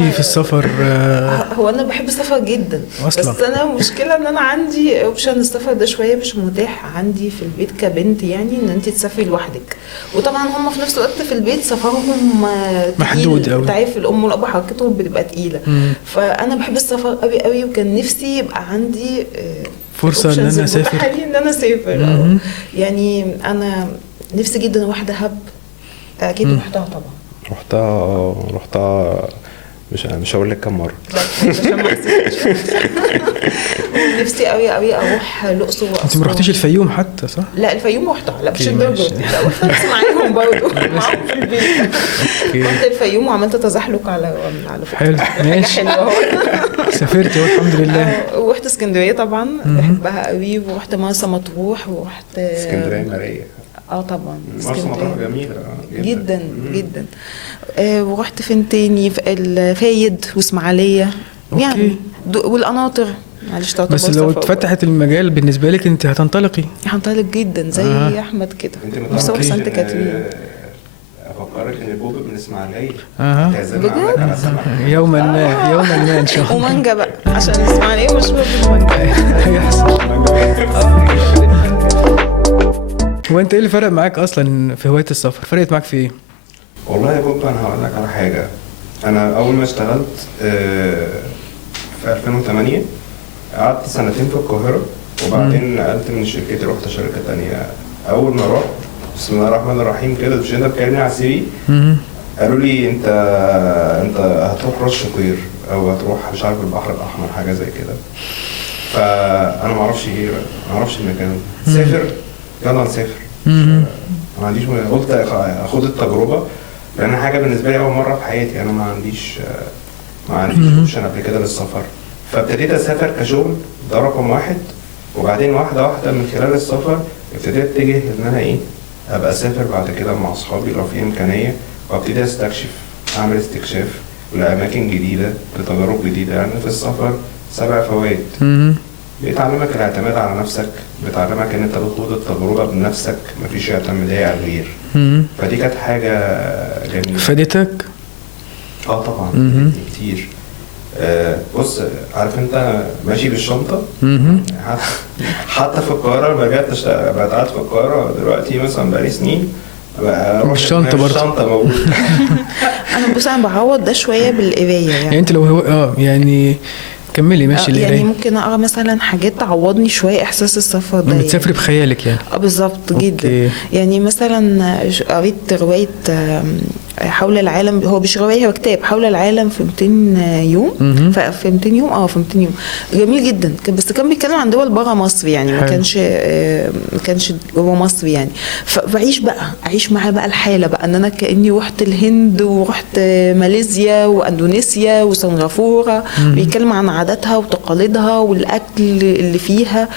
انتي في السفر هو انا بحب السفر جدا أصلاً. بس انا مشكله ان انا عندي اوبشن السفر ده شويه مش متاح عندي في البيت كبنت، يعني ان انت تسافري لوحدك. وطبعا هم في نفس الوقت في البيت سفرهم محدود تقيل. أوي. انت عارف الام والاب حركتهم بتبقى تقيله. فانا بحب السفر قوي قوي، وكان نفسي يبقى عندي فرصة ان options انا اسافر. المتاحة لي ان انا اسافر. يعني انا نفسي جدا اروح دهب. اكيد رحتها طبعا. رحتها مش هقول لك كم مره. لا عشان ما أنساش. نفسي قوي قوي اروح الاقصر واسوان. انت ما رحتيش الفيوم حتى صح؟ لا الفيوم رحتها، لا مش أوكي، الدرجه ماشي. دي، لا رحت معاهم برضه معاهم في البيت. رحت الفيوم وعملت تزحلق على فكره. حلو، حاجه ماشي. حلوه اهو. سافرت والحمد لله. ورحت اسكندريه طبعا بحبها قوي، ورحت مرسى مطروح، ورحت اسكندريه ماريه. طبعا مرسى مطروح جميله جدا جدا. ورحت فين تاني؟ في الفايد واسماعيليه يعني والقناطر. معلش تعتبر بس لو سفر. اتفتحت المجال بالنسبه لك انت هتنطلقي. هنطلق جدا زي احمد كده. انت نفسي اروح متعرفيش سانت كاترين. افكرك ان البوب من اسماعيليه. بجد؟ على سمك. يوما ما ان شاء الله. ومانجا بقى عشان الاسماعيليه مشهور بالمانجا. هيحصل. وانت ايه اللي فرق معاك اصلا في هوايه السفر؟ فرقت معاك في ايه؟ والله يا بوب انا هقول لك على حاجه. انا اول ما اشتغلت في 2008 قعدت سنتين في القاهره، وبعدين نقلت من شركتي رحت شركه تانية. اول ما رحت بسم الله الرحمن الرحيم كده مش انت بتكلمني على السي في، قالوا لي انت هتروح راس شقير او هتروح مش عارف البحر الاحمر حاجه زي كده. فانا ما اعرفش ايه، ما اعرفش المكان. سافر يلا نسافر. ما عنديش قلت اخد التجربه، لان حاجه بالنسبه لي اول مره في حياتي. انا ما عنديش اوبشن قبل كده للسفر، فابتديت اسافر كشغل. ده رقم واحد. وبعدين واحده واحده من خلال السفر ابتديت اتجه ان انا ابقى اسافر بعد كده مع اصحابي لو في امكانيه، وابتدي استكشف، اعمل استكشاف لاماكن جديده، لتجارب جديده. يعني في السفر 7 فوائد. بيتعلمك الاعتماد على نفسك، بتعلمك ان انت بتخوض التجربه بنفسك، مفيش اعتماديه على الغير. فدي كانت حاجه جميله. فادتك؟ طبعا كتير. بص عارف انت ماشي بالشنطه. حتى في القاهره لما رجعت بقيت قاعد في القاهره دلوقتي مثلا بقالي سنين الشنطه برضه. الشنطه موجوده. انا بص انا بعوض ده شويه بالقرايه يعني انت لو يعني كملي ماشي يعني القرايه. ممكن اقرا مثلا حاجات تعوضني شويه احساس السفر ده. بتسافري بخيالك يعني. بالظبط جدا. يعني مثلا قريت روايه حول العالم، هو مش روايه هو كتاب، حول العالم في 200 يوم. في 200 يوم في 200 يوم جميل جدا. بس كان بيتكلم عن دول بره مصر، يعني ما كانش جوه مصر يعني. اعيش معاه بقى الحاله بقى ان انا كاني رحت الهند ورحت ماليزيا واندونيسيا وسنغافوره. بيتكلم عن عاداتها وتقاليدها والاكل اللي فيها.